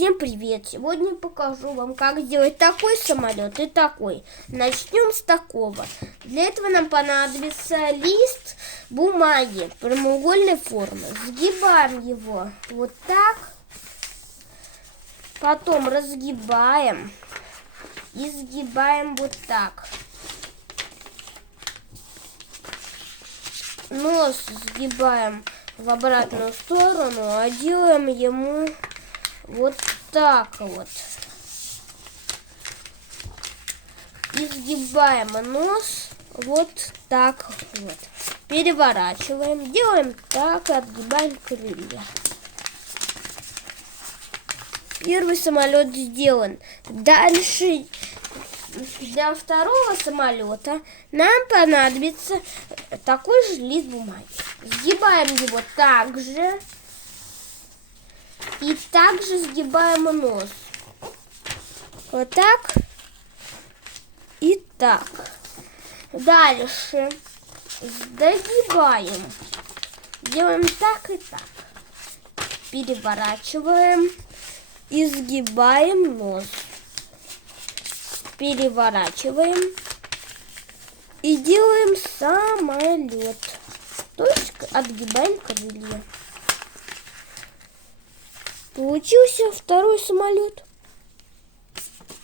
Всем привет! Сегодня покажу вам, как сделать такой самолет и такой. Начнем с такого. Для этого нам понадобится лист бумаги прямоугольной формы. Сгибаем его вот так. Потом разгибаем и сгибаем вот так. Нос сгибаем в обратную сторону, а делаем ему вот так вот. И сгибаем нос вот так вот. Переворачиваем, делаем так, отгибаем крылья. Первый самолет сделан. Дальше для второго самолета нам понадобится такой же лист бумаги. Сгибаем его также. И также сгибаем нос. Вот так. И так. Дальше догибаем. Делаем так и так. Переворачиваем. И сгибаем нос. Переворачиваем. И делаем самолет. То есть отгибаем крылья. Получился второй самолет.